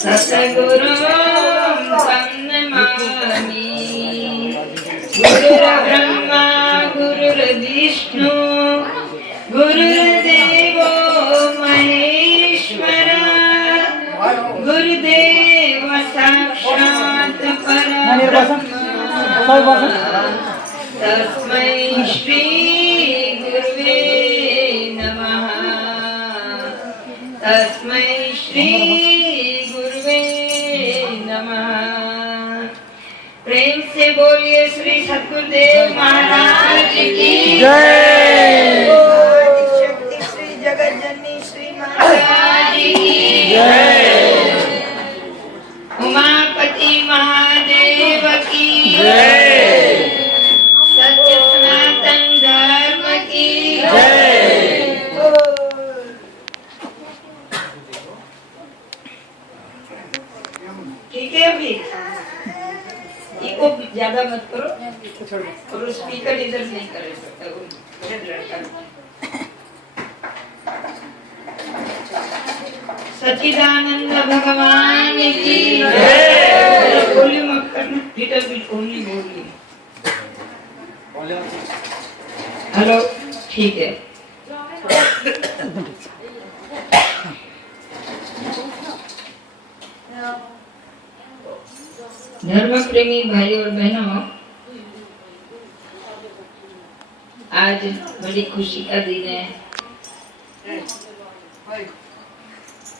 सतगुरु तन्नमामि गुरुर्ब्रह्मा गुरुर्विष्णु गुरुर्देवो महेश्वर गुरुदेव साक्षात् परब्रह्म तस्मै श्री गुरुवे नमः तस्मै श्री गुरुवे नमः। प्रेम से बोलिए श्री सद्गुरुदेव महाराज की जय। शक्ति श्री जगत जननी श्री महाराज की जय। उमापति महादेव की जय। सत्य सनातन धर्म की जय। ठीक है, अभी इको ज्यादा मत करो और स्पीकर इधर नहीं करे सच्चिदानंद भगवान की जय। वॉल्यूम अप करना, लिटिल बिट ओनली बोलिए। हेलो, ठीक है। धर्म प्रेमी भाई और बहनों, आज बड़ी खुशी का दिन है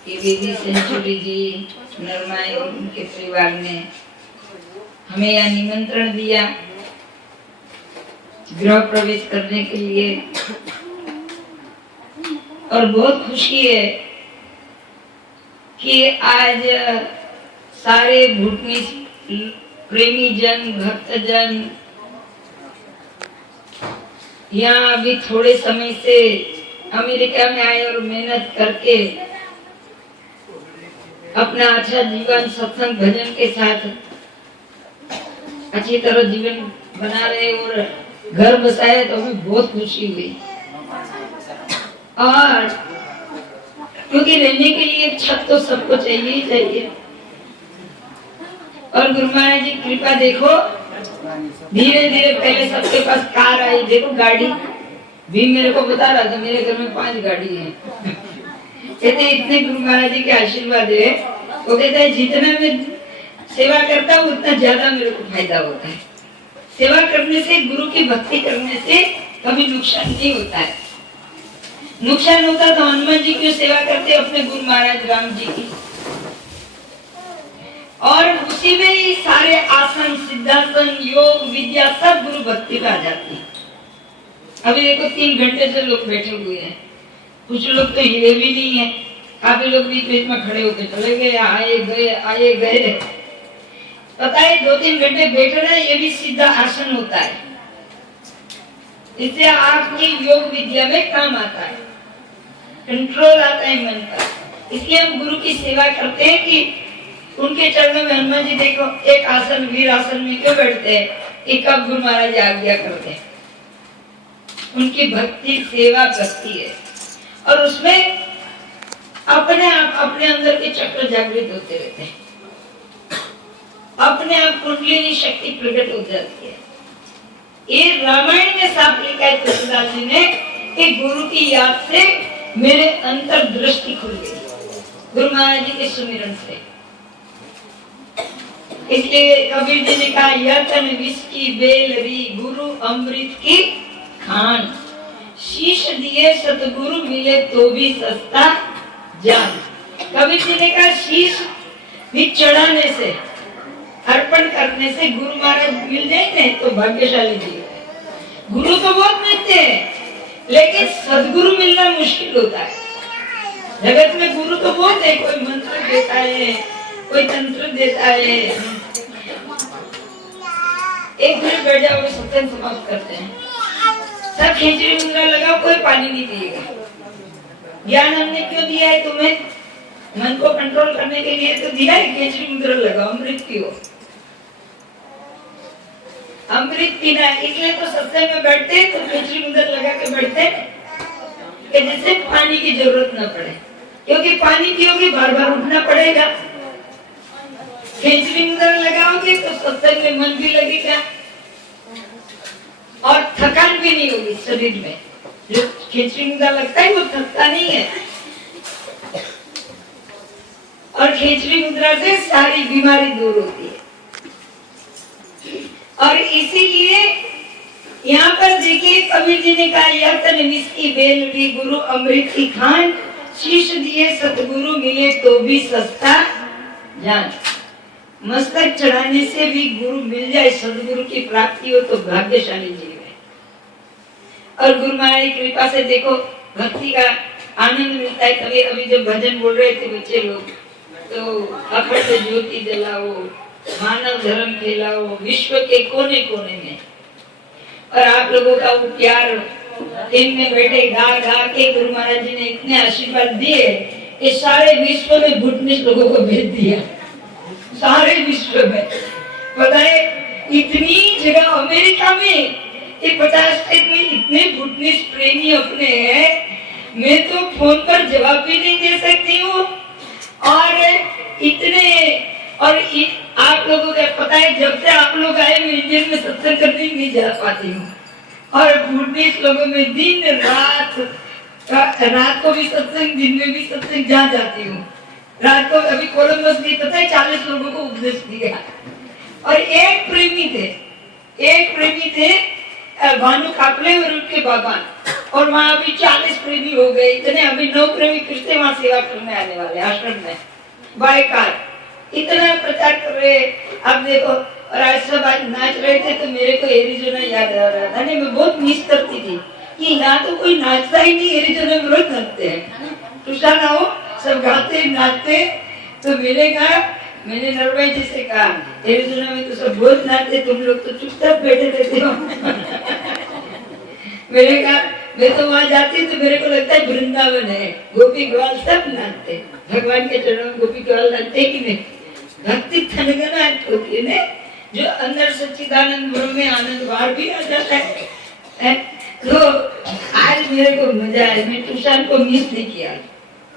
कि बेबी सेंचुरी जी नरमाई और उनके परिवार ने हमें यह निमंत्रण दिया गृह प्रवेश करने के लिए, और बहुत खुशी है कि आज सारे भूटनी प्रेमी जन भक्त जन यहाँ अभी थोड़े समय से अमेरिका में आए और मेहनत करके अपना अच्छा जीवन सत्संग भजन के साथ अच्छी तरह जीवन बना रहे और घर बसाए, तो हमें बहुत खुशी हुई। और क्योंकि रहने के लिए एक छत तो सबको चाहिए ही चाहिए, और गुरु महाराज जी कृपा देखो, धीरे धीरे पहले सबके पास कार आई, देखो गाड़ी भी मेरे को बता रहा था, मेरे घर में 5 गाड़ी है। कहते इतने गुरु महाराज जी के आशीर्वाद है। वो कहते हैं जितना मैं सेवा करता हूँ उतना ज्यादा मेरे को फायदा होता है। सेवा करने से, गुरु की भक्ति करने से कभी नुकसान नहीं होता है। नुकसान होता तो हनुमान जी की सेवा करते अपने गुरु महाराज राम जी की, और उसी में ही सारे आसन सिद्धासन योग विद्या सब गुरु भक्ति में आ जाती है। अभी देखो 3 घंटे से लोग बैठे हुए हैं, कुछ लोग तो हिले भी नहीं है, काफी लोग बीच बीच में खड़े होकर चले गए, आए गए। पता है 2-3 घंटे बैठ रहे, ये भी सीधा आसन होता है। इससे आपकी योग विद्या में काम आता है, कंट्रोल आता है मन पर। इसलिए हम गुरु की सेवा करते हैं कि उनके चरणों में हनुमान जी देखो एक आसन वीर आसन में क्यों बैठते हैं कि कब गुरु महाराज आज्ञा करते हैं। उनकी भक्ति सेवा भक्ति है, और उसमें अपने आप अपने अंदर के चक्र जागृत होते रहते हैं, अपने आप कुंडलिनी शक्ति प्रकट हो जाती है। ये रामायण में साफ लिखा है तुलसीदास जी ने कि गुरु की याद से मेरे अंतर दृष्टि खुल गई, गुरु महाराज जी के सुमिरन से। इसलिए कबीर जी ने कहा यह तन विष की बेलरी गुरु अमृत की खान, शीश दिए सतगुरु मिले तो भी सस्ता जान। कबीर जी ने कहा शीश भी चढ़ाने से, अर्पण करने से गुरु महाराज मिल जाएंगे तो भाग्यशाली जी। गुरु तो बहुत मिलते हैं, लेकिन सदगुरु मिलना मुश्किल होता है। जगत में गुरु तो बहुत है, कोई मंत्र देता है, कोई तंत्र देता है। एक मिनट बैठ जाओ, सत्संग समाप्त करते हैं। सब खिचड़ी मुद्रा लगाओ, कोई पानी नहीं पिएगा। ज्ञान हमने क्यों दिया है तुम्हें? मन को कंट्रोल करने के लिए तो दिया है। खिचड़ी मुद्रा लगाओ, अमृत पियो। अमृत पीना है, इसलिए तो सत्संग में बैठते हैं तो खिचड़ी मुद्रा लगा के बैठते हैं कि जिससे पानी की जरूरत न पड़े, क्योंकि पानी पियोगे बार बार उठना पड़ेगा। खिचड़ी मुद्रा लगाओगे तो सत्संग में मन भी लगेगा और थकान भी नहीं होगी शरीर में। जो खिचड़ी मुद्रा लगता है वो थकता नहीं है। और खिचड़ी मुद्रा से सारी बीमारी दूर होती है। और इसीलिए यहाँ पर देखिए कबीर जी ने कहा, यह तन मिसकी बेलड़ी गुरु अमृत की खान, शीश दिए सतगुरु मिले तो भी सस्ता जान। मस्तक चढ़ाने से भी गुरु मिल जाए, सदगुरु की प्राप्ति हो तो भाग्यशाली जीव है। और गुरु महाराज की कृपा से देखो भक्ति का आनंद मिलता है। कभी अभी जब भजन बोल रहे थे बच्चे लोग, तो अखंड ज्योति जलाओ, मानव धर्म फैलाओ विश्व के कोने कोने में। और आप लोगों का वो प्यार इनमें बैठे गा गा के गुरु महाराज जी ने इतने आशीर्वाद दिए कि सारे विश्व में भूटनीस लोगों को भेज दिया। सारे विश्व में पता है, इतनी जगह अमेरिका में 50 स्टेट में इतने भूटनीस प्रेमी अपने हैं, मैं तो फोन पर जवाब भी नहीं दे सकती हूँ। और इतने और आप लोगों को पता है, जब से आप लोग आए मैं इंडियन में सत्संग करने नहीं जा पाती हूँ। और भूटनीस लोगों में दिन रात को भी सत्संग, दिन में भी सत्संग जा जाती हूँ। रात को अभी कोलंबस में पता है 40 लोगों को उपदेश दिया। और एक प्रेमी थे भानु कापले और उनके बाबा, और वहाँ अभी 40 प्रेमी हो गए। इतने अभी 9 प्रेमी फिर से वहाँ सेवा करने आने वाले आश्रम में बाय कार। इतना प्रचार कर रहे आप देखो। और आज सब आज नाच रहे थे तो मेरे को एरिजोना याद आ रहा था। नहीं, मैं बहुत मिस करती थी कि यहाँ तो कोई नाचता ही नहीं, एरिजोना में रोज नाचते हैं। तुषार आओ सब गाते नाचते। तो मैंने नरवाई जी से कहा, एरिजोना में तो सब बहुत नाचते, तुम लोग तो चुपचाप बैठे रहते हो। मैंने कहा मैं तो वहाँ जाती तो मेरे को लगता है वृंदावन है, गोपी ग्वाल सब नाचते, भगवान के चरणों में गोपी ग्वाल नाचते कि नहीं। भक्ति थनगना होती है ना, जो अंदर सच्चिदानंद गुरु में आनंद बाहर भी आ जाता है। तो आज मेरे को मजा आया। मैं ट्यूशन को मिस नहीं किया,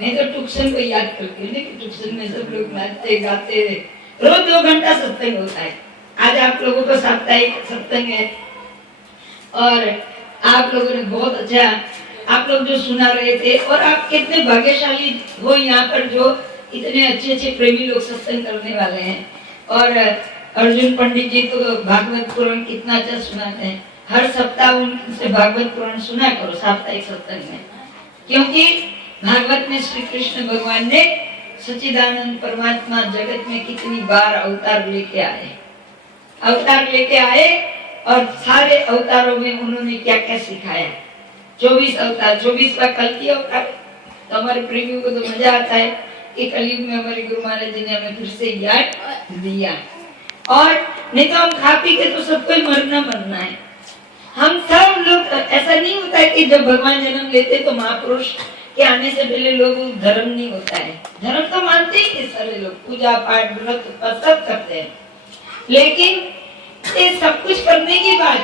मैं तो ट्यूशन को याद करती हूँ कि ट्यूशन में सब लोग नाचते गाते, रोज 2 घंटा सत्संग होता है। आज आप लोगों को साप्ताहिक सत्संग है और आप लोगों ने बहुत अच्छा, आप लोग जो सुना रहे थे। और आप कितने भाग्यशाली हो यहाँ पर जो इतने अच्छे अच्छे प्रेमी लोग सत्संग करने वाले हैं। और अर्जुन पंडित जी तो भागवत पुराण कितना अच्छा सुनाते हैं। हर सप्ताह उनसे भागवत पुराण सुना करो साप्ताहिक सत्संग में, क्योंकि भागवत में श्री कृष्ण भगवान ने सच्चिदानंद परमात्मा जगत में कितनी बार अवतार लेके आए और सारे अवतारों में उन्होंने क्या क्या सिखाया। 24 अवतार, 24वां कल्कि अवतार। तो हमारे प्रेमियों को तो मजा आता है कि कलयुग में हमारे गुरु महाराज जी ने हमें फिर से याद दिया। और नहीं तो हम खा पी के तो सबको मरना है। हम सब लोग, ऐसा नहीं होता है कि जब भगवान जन्म लेते तो महापुरुष के आने से पहले लोग धर्म नहीं होता है। धर्म तो मानते ही थे सारे लोग, पूजा पाठ व्रत उपवास सब करते हैं। लेकिन ये सब कुछ करने के बाद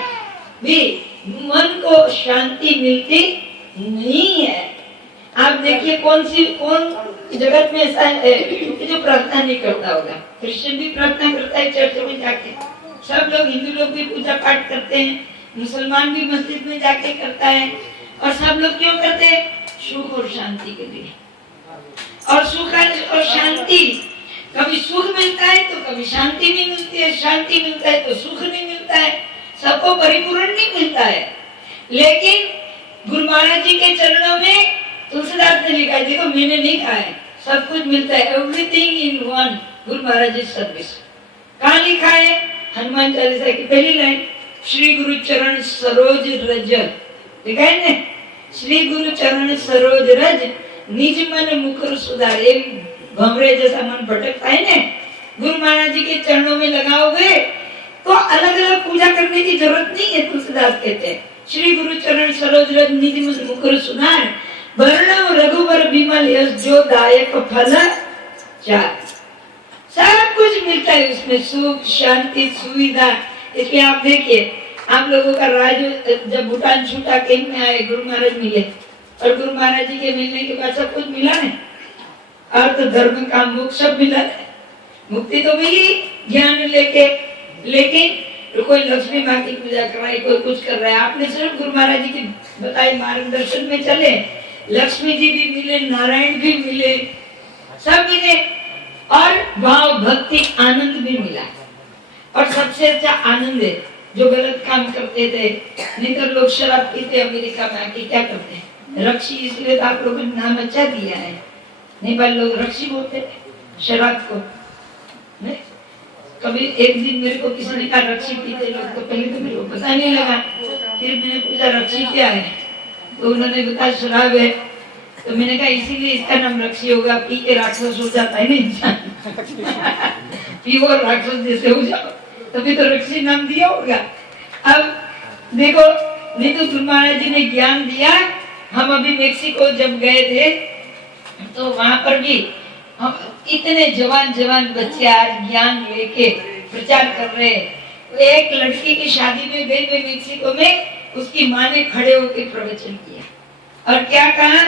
भी मन को शांति मिलती नहीं है। आप देखिए कौन जगत में ऐसा है कि जो प्रार्थना नहीं करता होगा। क्रिश्चियन भी प्रार्थना करता है चर्च में जाके, सब लोग हिंदू लोग भी पूजा पाठ करते हैं, मुसलमान भी मस्जिद में जाके करता है। और सब लोग क्यों करते हैं? सुख और शांति के लिए। और सुख और शांति, कभी सुख मिलता है तो कभी शांति नहीं मिलती है, शांति मिलता है तो सुख नहीं मिलता है, सबको परिपूर्ण नहीं मिलता है। लेकिन गुरु महाराज जी के चरणों में तुलसीदास ने लिखा है, देखो मैंने नहीं कहा है, सब कुछ मिलता है, everything in one Guru Maharaj ji service. कहाँ लिखा है? हनुमान चालीसा की पहली लाइन, श्री गुरु चरण सरोज रज, लिखा है ना, श्री गुरु चरण सरोज रज निज मन मुकुर सुधारे। भंवरे जैसा मन भटकता है ना, गुरु महाराज जी के चरणों में लगाओगे तो अलग अलग पूजा करने की जरूरत नहीं है। तुलसीदास कहते हैं श्री गुरु चरण सरोज रज निज मन मुकुर सुधार, वर्ण रघुवर विमल यश जो दायक फल चार। सब कुछ मिलता है उसमें, सुख शांति सुविधा। इसलिए आप देखिए, आप लोगों का राज जब भूटान छूटा कैंप में आए, गुरु महाराज मिले, और गुरु महाराज जी के मिलने के बाद सब कुछ मिला है। अर्थ धर्म का मोक्ष सब मिला है। मुक्ति तो मिली ज्ञान लेके, लेकिन कोई लक्ष्मी माँ की पूजा कर रहा है, कोई कुछ कर रहा है। आपने सिर्फ गुरु महाराज जी की बताई मार्गदर्शन में चले, लक्ष्मी जी भी मिले, नारायण भी मिले, सब मिले, और भाव भक्ति आनंद भी मिला। और सबसे अच्छा आनंद है जो गलत काम करते थे, नहीं तो लोग शराब पीते अमेरिका में आके क्या करते हैं, रक्षी, इसलिए तो आप लोगों ने नाम अच्छा दिया है, नहीं पर लोग रक्षी बोलते थे शराब को। नहीं? कभी एक दिन मेरे को किसी ने कहा रक्षी पीते लोग, तो पहले तो मेरे को पता नहीं लगा, फिर मैंने पूछा रक्षी क्या है, तो उन्होंने बताया शराब है। तो मैंने कहा इसीलिए इसका नाम रक्षी होगा, पी के राक्षस हो जाता है ना इंसान पीओ राक्षस जैसे हो जाओ, तभी तो रक्षी नाम दिया होगा। अब देखो, नहीं तो गुरु महाराज जी ने ज्ञान दिया। हम अभी मेक्सिको जब गए थे तो वहां पर भी हम इतने जवान जवान बच्चे आज ज्ञान लेके प्रचार कर रहे हैं। एक लड़की की शादी में गई मैं मेक्सिको में, उसकी माँ ने खड़े होकर प्रवचन किया और क्या कहा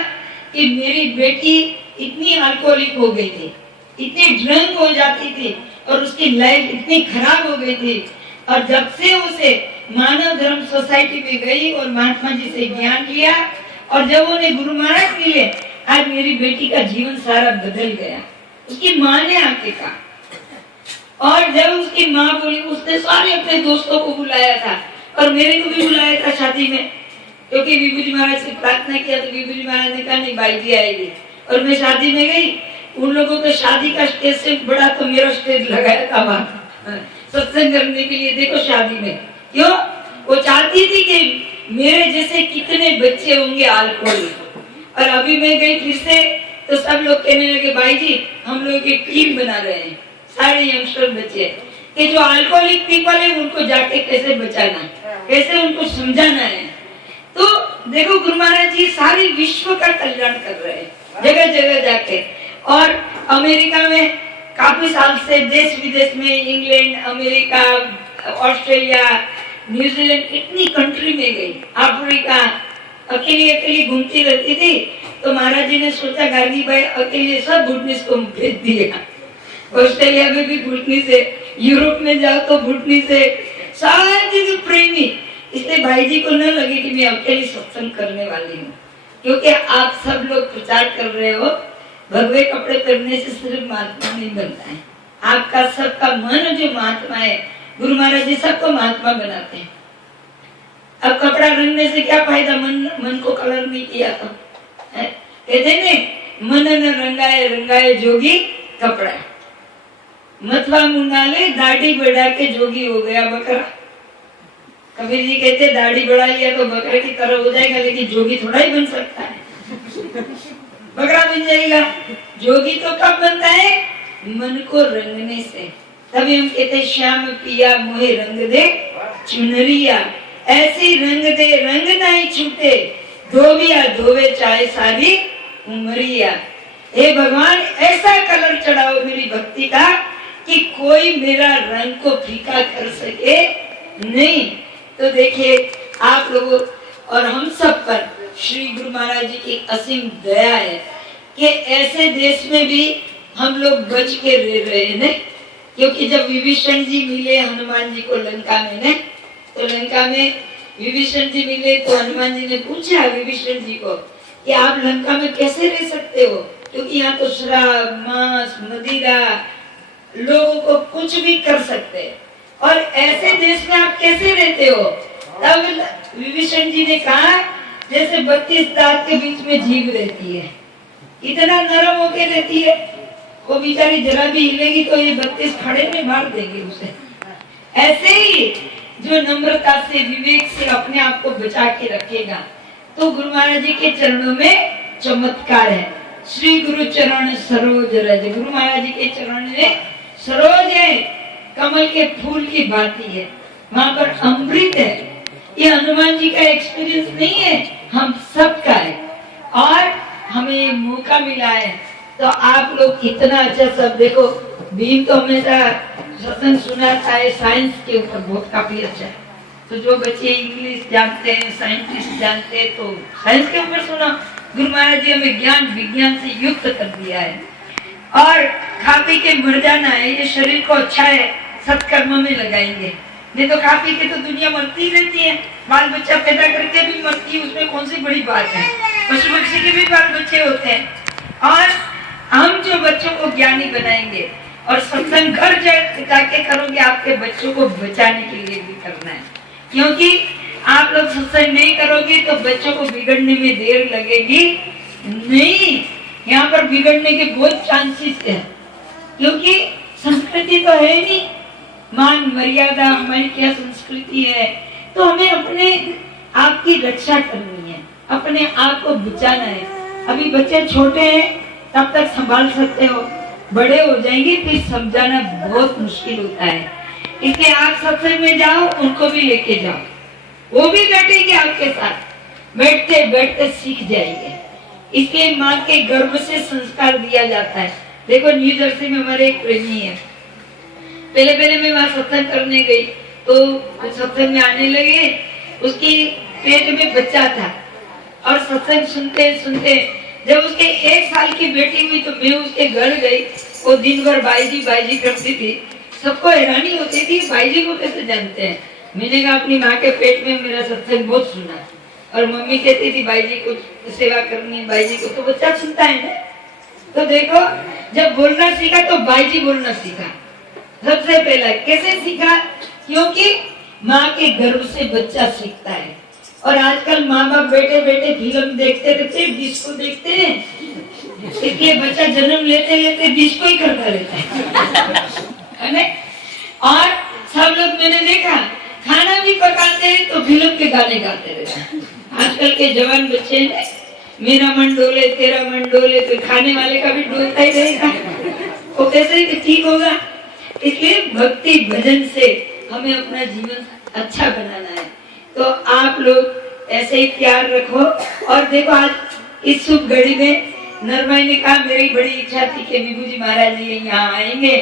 कि मेरी बेटी इतनी अल्कोहलिक हो गई थी, इतनी ड्रंक हो जाती थी और उसकी लाइफ इतनी खराब हो गई थी, और जब से उसे मानव धर्म सोसाइटी में गई और महात्मा जी से ज्ञान लिया, और जब उन्हें गुरु महाराज मिले, आज मेरी बेटी का जीवन सारा बदल गया। उसकी माँ ने आके कहा, और जब उसकी माँ बोली, उसने सारे अपने दोस्तों को बुलाया था और मेरे को भी बुलाया था शादी में, क्योंकि विभू जी महाराज से प्रार्थना किया तो विभू जी महाराज ने कहा नहीं बाई जी आएगी, और मैं शादी में गई। उन लोगों को शादी का स्टेज से बड़ा तो मेरा स्टेज लगाया था वहां सत्संग करने के लिए। देखो शादी में क्यों, वो चाहती थी कि मेरे जैसे कितने बच्चे होंगे अल्कोहलिक, और अभी मैं गई फिर से तो सब लोग कहने लगे भाई जी हम लोग एक टीम बना रहे हैं, सारे यंगस्टर बच्चे कि जो अल्कोहलिक पीपल है उनको जाके कैसे बचाना, कैसे उनको समझाना है। तो देखो गुरु महाराज जी सारे विश्व का कल्याण कर रहे हैं जगह जगह जाके। और अमेरिका में काफी साल से देश विदेश में, इंग्लैंड, अमेरिका, ऑस्ट्रेलिया, न्यूजीलैंड, इतनी कंट्री में गई, अफ्रीका, अकेली अकेली घूमती रहती थी। तो महाराज जी ने सोचा गार्गी भाई अकेले सब गुडनेस को भेज दिया, ऑस्ट्रेलिया में भी गुडनेस है, यूरोप में जाओ तो गुडनेस है, सारी जगह प्रेमी। इसलिए भाई जी को न लगे कि मैं अकेली सत्संग करने वाली हूँ, क्योंकि आप सब लोग प्रचार कर रहे हो, भगवे कपड़े पहनने से सिर्फ महात्मा नहीं बनता है, आपका सबका मन जो महात्मा है, गुरु महाराज जी सबको महात्मा बनाते हैं। अब कपड़ा रंगने से क्या फायदा, मन को कलर नहीं किया तो कहते ने मन न रंगाए रंगाए जोगी कपड़ा, मतवा मुंडाले दाढ़ी बढ़ा के जोगी हो गया बकरा। कबीर जी कहते दाढ़ी बढ़ा लिया तो बकरे की तरह हो जाएगा, लेकिन जोगी थोड़ा ही बन सकता है, बकरा बन जाएगा। जोगी तो कब बनता है, मन को रंगने से। तभी हम कहते श्याम पिया मोहे रंग दे चुनरिया, ऐसी रंग दे रंग नहीं छूटे, धोबिया धोवे चाहे सारी उमरिया। हे भगवान ऐसा कलर चढ़ाओ मेरी भक्ति का कि कोई मेरा रंग को फीका कर सके नहीं। तो देखिए आप लोगों और हम सब पर श्री गुरु महाराज जी की असीम दया है कि ऐसे देश में भी हम लोग बच के रह रहे हैं। क्योंकि जब विभीषण जी मिले हनुमान जी को लंका में ने, तो लंका में विभीषण जी मिले तो हनुमान जी ने पूछा विभीषण जी को कि आप लंका में कैसे रह सकते हो, क्योंकि यहाँ तो शराब, मांस, मदिरा, लोगों को कुछ भी कर सकते हैं, और ऐसे देश में आप कैसे रहते हो। तब विभीषण जी ने कहा जैसे 32 दांत के बीच में जीभ रहती है, इतना नरम होके रहती है, वो बेचारी जरा भी हिलेगी तो ये 32 खड़े में मार देंगे उसे। ऐसे ही जो नम्रता से, विवेक से अपने आप को बचा के रखेगा, तो गुरु महाराज जी के चरणों में चमत्कार है। श्री गुरु चरण सरोज रज, गुरु महाराज जी के चरण में सरोज है, कमल के फूल की भांति है, वहां पर अमृत है। ये हनुमान जी का एक्सपीरियंस नहीं है, हम सबका है, और हमें मौका मिला है। तो आप लोग इतना अच्छा सब देखो, बीन तो हमेशा सत्संग सुनाता है साइंस के ऊपर, बहुत काफी अच्छा है। तो जो बच्चे इंग्लिश जानते हैं, साइंटिस्ट जानते हैं, तो साइंस के ऊपर सुना। गुरु महाराज जी हमें ज्ञान विज्ञान से युक्त कर दिया है। और खा पी के मर जाना है, ये शरीर को अच्छा है सत्कर्म में लगाएंगे। नहीं तो खा पी के तो दुनिया मरती रहती है, बाल बच्चा पैदा करके भी मरती है, उसमें कौन सी बड़ी बात है। पशु पक्षी के भी बाल बच्चे होते हैं। और हम जो बच्चों को ज्ञानी बनाएंगे और सत्संग घर जाके करोगे, आपके बच्चों को बचाने के लिए भी करना है, क्योंकि आप लोग सत्संग नहीं करोगे तो बच्चों को बिगड़ने में देर लगेगी नहीं। यहाँ पर बिगड़ने के बहुत चांसेस है, क्योंकि संस्कृति तो है नहीं, मान मर्यादा हमारी क्या संस्कृति है। तो हमें अपने आप की रक्षा करनी है, अपने आप को बचाना है। अभी बच्चे छोटे हैं तब तक संभाल सकते हो, बड़े हो जाएंगे फिर समझाना बहुत मुश्किल होता है। इसलिए आप सत्संग में जाओ, उनको भी लेके जाओ, वो भी बैठेंगे आपके साथ, बैठते बैठते सीख जाएंगे। इसलिए माँ के गर्भ से संस्कार दिया जाता है। देखो न्यू जर्सी में हमारे एक प्रेमी है, पहले मैं वहां सत्संग करने गई तो सत्संग में आने लगे, उसकी पेट में बच्चा था और सत्संग सुनते सुनते जब उसके 1 साल की बेटी हुई तो मैं उसके घर गई। वो दिन भर बाईजी करती थी, सबको हैरानी होती थी बाईजी को कैसे जानते हैं। मैंने कहा अपनी माँ के पेट में मेरा सत्संग बहुत सुना, और मम्मी कहती थी बाईजी को सेवा करनी है, बाईजी को, तो बच्चा सुनता है ना। तो देखो जब बोलना सीखा तो बाईजी बोलना सीखा सबसे पहला। कैसे सीखा? क्योंकि माँ के गर्भ से बच्चा सीखता है। और आजकल माँ बाप बैठे बैठे फिल्म देखते रहते, डिस्को देखते हैं, इसलिए बच्चा जन्म लेते लेते डिस्को ही करता रहता है ना। और सब लोग मैंने देखा खाना भी पकाते हैं तो फिल्म के गाने गाते रहते हैं। आजकल के जवान बच्चे ने मेरा मन डोले तेरा मन डोले, तो खाने वाले का भी डोलता ही रहेगा, वो कैसे ठीक होगा। इसलिए भक्ति भजन से हमें अपना जीवन अच्छा बनाना है। तो आप लोग ऐसे ही प्यार रखो। और देखो आज इस शुभ घड़ी में नरमाई ने कहा मेरी बड़ी इच्छा थी कि विभू जी महाराज जी यहाँ आएंगे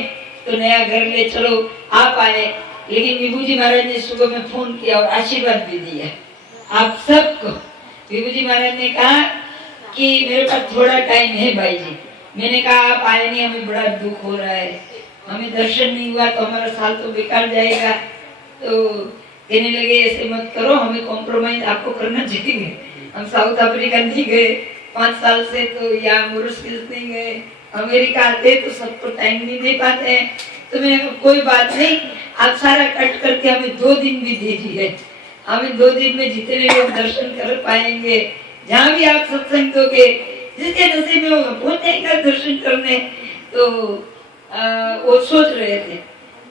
तो नया घर ले चलो, आप आए। लेकिन विभू जी महाराज ने सुबह में फोन किया और आशीर्वाद भी दिया आप सबको। विभू जी महाराज ने कहा कि मेरे पास थोड़ा टाइम है भाई जी। मैंने कहा आप आए नहीं, हमें बड़ा दुख हो रहा है, हमें दर्शन नहीं हुआ तो हमारा साल तो बेकार जाएगा। तो कहने लगे ऐसे मत करो, हमें कॉम्प्रोमाइज आपको करना चाहिए। हम साउथ अफ्रीका नहीं गए 5 साल से, तो या मॉरिशस नहीं गए, अमेरिका आते तो सबको टाइम नहीं दे पाते हैं। तो मैंने कहा कोई बात नहीं, आप सारा कट करके हमें 2 दिन भी दीजिए, हमें 2 दिन में जितने लोग दर्शन कर पाएंगे, जहाँ भी आप सत्संग दोगे, जिसके नसीब में होगा पहुंचेगा दर्शन करने। तो वो सोच रहे थे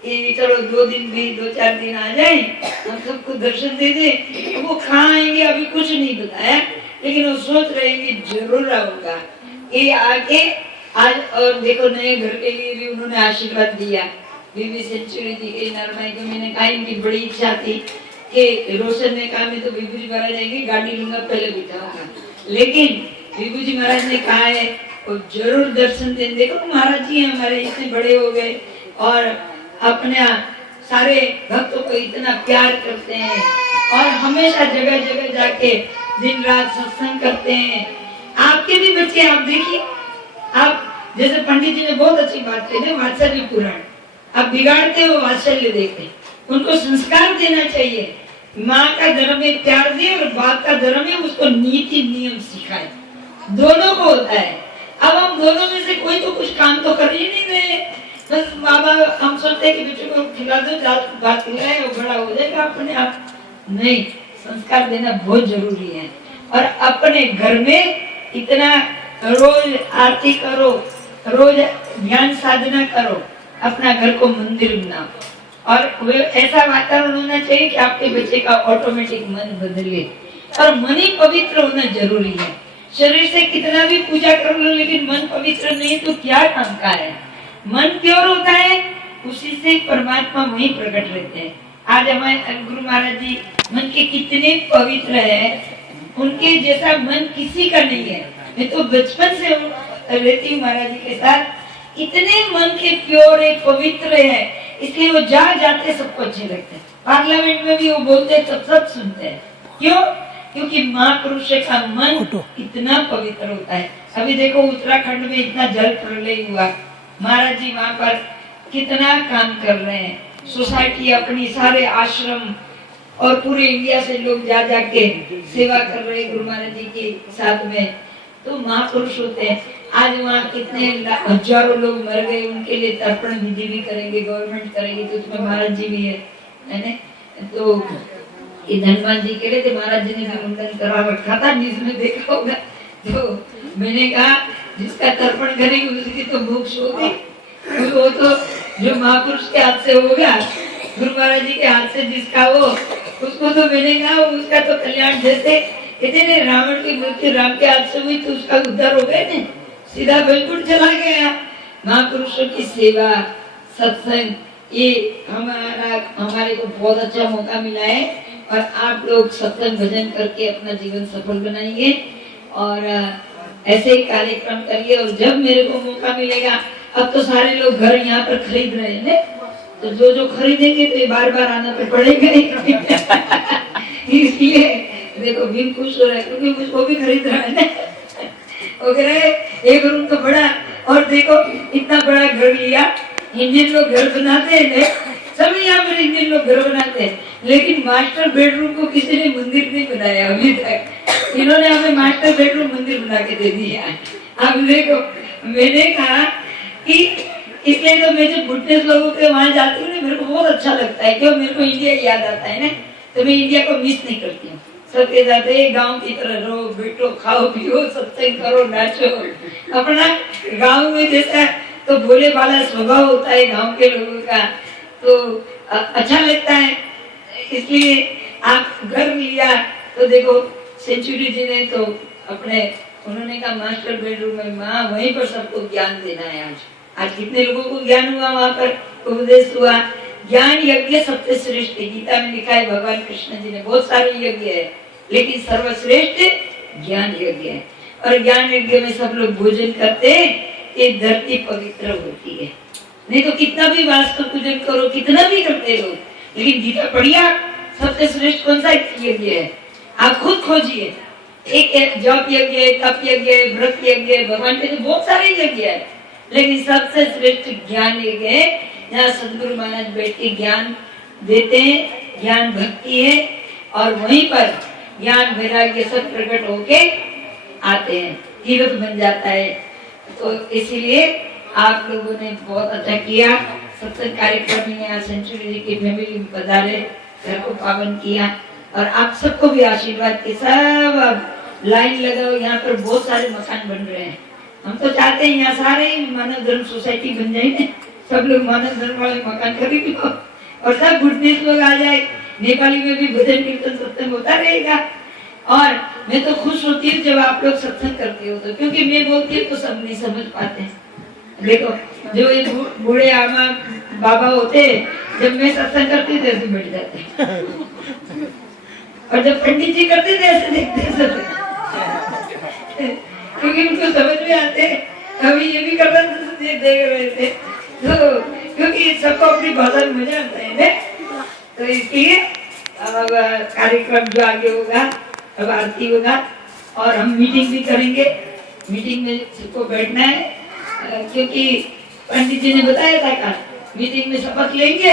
कि चलो 2 दिन भी 2-4 दिन आ जाए, हम सबको दर्शन दे दे। वो खाएंगे अभी कुछ नहीं बताया, लेकिन वो सोच रहे हैं कि जरूर आऊंगा। ये आके आज और देखो नए घर के लिए भी उन्होंने आशीर्वाद दिया। बीबी सेंचुरी जी के नरमाई को मैंने कहा इनकी बड़ी इच्छा थी कि रोशन ने कहा मैं तो विभू जी महाराज आएंगे गाड़ी लूंगा पहले बिठाऊंगा, लेकिन विभू जी महाराज ने कहा है वो जरूर दर्शन दें। देखो महाराज जी हमारे इतने बड़े हो गए और अपने सारे भक्तों को इतना प्यार करते हैं और हमेशा जगह जगह जाके दिन रात सत्संग करते हैं। आपके भी बच्चे आप देखिए, आप जैसे पंडित जी ने बहुत अच्छी बात कही है वात्सल्य पुराण, आप बिगाड़ते हो वात्सल्य देते, उनको संस्कार देना चाहिए। माँ का धर्म में प्यार दे और बाप का धर्म में उसको नीति नियम सिखाए, दोनों को होता है। अब हम दोनों में से कोई तो कुछ काम तो कर ही नहीं रहे, बस बाबा हम सोचते हैं कि बच्चों को खिला दो, बात खिलाए और बड़ा हो जाएगा अपने आप। नहीं, संस्कार देना बहुत जरूरी है। और अपने घर में इतना रोज आरती करो, रोज ध्यान साधना करो, अपना घर को मंदिर बनाओ और ऐसा वातावरण होना चाहिए कि आपके बच्चे का ऑटोमेटिक मन बदले। और मन ही पवित्र होना जरूरी है। शरीर से कितना भी पूजा कर लो लेकिन मन पवित्र नहीं तो क्या काम का है। मन प्योर होता है, उसी से परमात्मा वहीं प्रकट रहते हैं। आज हमारे गुरु महाराज जी मन के कितने पवित्र है, उनके जैसा मन किसी का नहीं है। मैं तो बचपन से रहती हूँ महाराज जी के साथ, इतने मन के प्योर है, पवित्र है, इसलिए वो जा जाते सबको अच्छे लगते हैं। पार्लियामेंट में भी वो बोलते हैं तो सब सुनते हैं। क्यों? क्योंकि महापुरुष का मन इतना पवित्र होता है। अभी देखो उत्तराखंड में इतना जल प्रलय हुआ, महाराज जी वहाँ पर कितना काम कर रहे हैं। सोसाइटी अपनी सारे आश्रम और पूरे इंडिया से लोग जा जाके सेवा कर रहे हैं गुरु महाराज जी के साथ में। तो महापुरुष होते हैं। आज वहाँ कितने हजारों लोग मर गए, उनके लिए तर्पण विधि भी करेंगे, गवर्नमेंट करेगी, तो उसमें महाराज जी भी है ना। तो ये धनवान जी कह रहे थे महाराज जी ने भी मुंडन करा रखा था, जिसमें देखा होगा। तो मैंने कहा जिसका तर्पण करेंगे उसकी तो मोक्ष होगी, वो तो जो महापुरुष के हाथ से होगा, गुरु महाराज जी के हाथ से जिसका हो, उसको तो मैंने कहा उसका तो कल्याण। जैसे कहते ने रावण की मृत्यु राम के हाथ से हुई तो उसका उद्धार हो गया ना, सीधा बिल्कुल चला गया। महापुरुषों की सेवा सत्संग, ये हमारे को बहुत अच्छा मौका मिला है। और आप लोग सत्संग भजन करके अपना जीवन सफल बनाइए और ऐसे ही कार्यक्रम करिए। और जब मेरे को मौका मिलेगा, अब तो सारे लोग घर यहाँ पर खरीद रहे हैं, तो जो जो खरीदेंगे तो ये बार बार आना तो पड़ेगा ही। इसलिए देखो भीम खुश हो रहा है क्योंकि मुझको भी खरीद रहा है ना। वो कह रहे एक रूम तो बड़ा, और देखो इतना बड़ा घर लिया। इंडियन लोग घर बनाते हैं, सभी यहाँ पर इंडियन लोग घर बनाते हैं, लेकिन मास्टर बेडरूम को किसी ने मंदिर नहीं बनाया अभी तक। इन्होंने हमें मास्टर बेडरूम मंदिर बना के दे दिया। अब देखो मैंने कहा कि इसलिए तो मैं जब बुढ़े लोगों के वहां जाती हूँ मेरे को बहुत अच्छा लगता है, क्यों मेरे को इंडिया याद आता है ना, तो मैं इंडिया को मिस नहीं करती हूँ। सबके साथ गांव की तरह रहो, बैठो, खाओ पियो, सत्संग करो, नाचो। अपना गांव में जैसा तो भोले भाला स्वभाव होता है गांव के लोगों का, तो अच्छा लगता है। इसलिए आप घर लिया तो देखो सेंचुरी जी ने तो अपने उन्होंने कहा मास्टर बेडरूम में माँ वहीं पर सबको ज्ञान देना है। आज कितने लोगों को ज्ञान हुआ, वहां पर उपदेश हुआ। ज्ञान यज्ञ सबसे श्रेष्ठ, गीता में लिखा है भगवान कृष्ण जी ने। बहुत सारे यज्ञ है लेकिन सर्वश्रेष्ठ ज्ञान यज्ञ है। और ज्ञान यज्ञ में सब लोग भोजन करते हैं, ये धरती पवित्र होती है। नहीं तो कितना भी वास्तु पूजन करो, कितना भी करते रहो, लेकिन गीता पढ़िया सबसे श्रेष्ठ कौन सा यज्ञ है आप खुद खोजिए। एक जप यज्ञ है, तप यज्ञ है, व्रत यज्ञ है, भगवान के तो बहुत सारे यज्ञ है, लेकिन सबसे श्रेष्ठ ज्ञान यज्ञ है। जहाँ सदगुरु महाराज बैठ के ज्ञान देते हैं, ज्ञान भक्ति है, और वहीं पर ज्ञान वैराग्य सब प्रकट होके आते हैं, तीर्थ बन जाता है। तो इसीलिए आप लोगों ने बहुत अच्छा किया। सत्संग कार्यक्रम में यहाँ सेंचुरी जी की फैमिली में पधारे, घर को पावन किया, और आप सबको भी आशीर्वाद के सब लाइन लगाओ। यहाँ पर बहुत सारे मकान बन रहे हैं। हम तो चाहते हैं यहाँ सारे मानव धर्म सोसाइटी बन जाए, सब लोग मानव धर्म वाले मकान खरीद लो और सब बुद्धिस्ट लोग आ जाए। नेपाली में भी भजन कीर्तन सत्संग होता रहेगा। और मैं तो खुश होती हूँ जब आप लोग सत्संग करते हो, तो क्योंकि मैं बोलती हूँ तो सब नहीं समझ पाते हैं। देखो जो ये बूढ़े आमा बाबा होते हैं, जब मैं सत्संग करती थी ऐसे बैठ जाते, और जब पंडित जी करते थे ऐसे देखते सब, क्योंकि उनको समझ में आते। अभी ये भी कर रहे थे, देख रहे थे, तो क्योंकि सबको अपनी भाषा में मजा आता है ना। तो इसलिए अब कार्यक्रम जो आगे होगा, अब आरती होगा, और हम मीटिंग भी करेंगे। मीटिंग में सबको बैठना है, क्योंकि पंडित जी ने बताया था का मीटिंग में शपथ लेंगे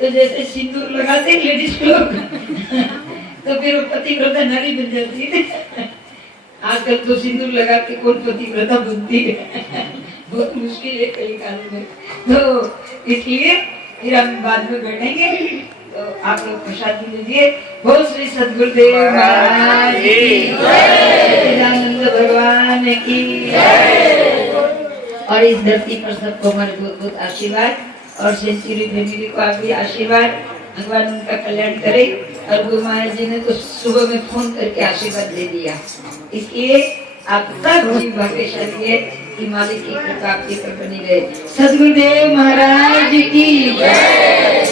तो जैसे सिंदूर लगाते लेडीज लोग तो फिर वो पतिव्रता नारी बन जाती है। आजकल तो सिंदूर लगा के कौन पतिव्रता बनती है, बहुत मुश्किल है कई काल में। तो इसलिए फिर हम बाद में बैठेंगे, तो आप लोग प्रसाद लीजिए। बोल श्री सद्गुरुदेव महाराज की जय, सच्चिदानंद भगवान की जय। और इस धरती पर सबको हमारे बहुत बहुत आशीर्वाद, और सेंचुरी फैमिली को आप भी आशीर्वाद, भगवान उनका कल्याण करे। और गुरु महाराज जी ने तो सुबह में फोन करके आशीर्वाद दे दिया, इसलिए आप सब जीव भाग्यशाली है कि मालिक की कृपा आपके पर बनी रहे। सद्गुरुदेव महाराज की जय।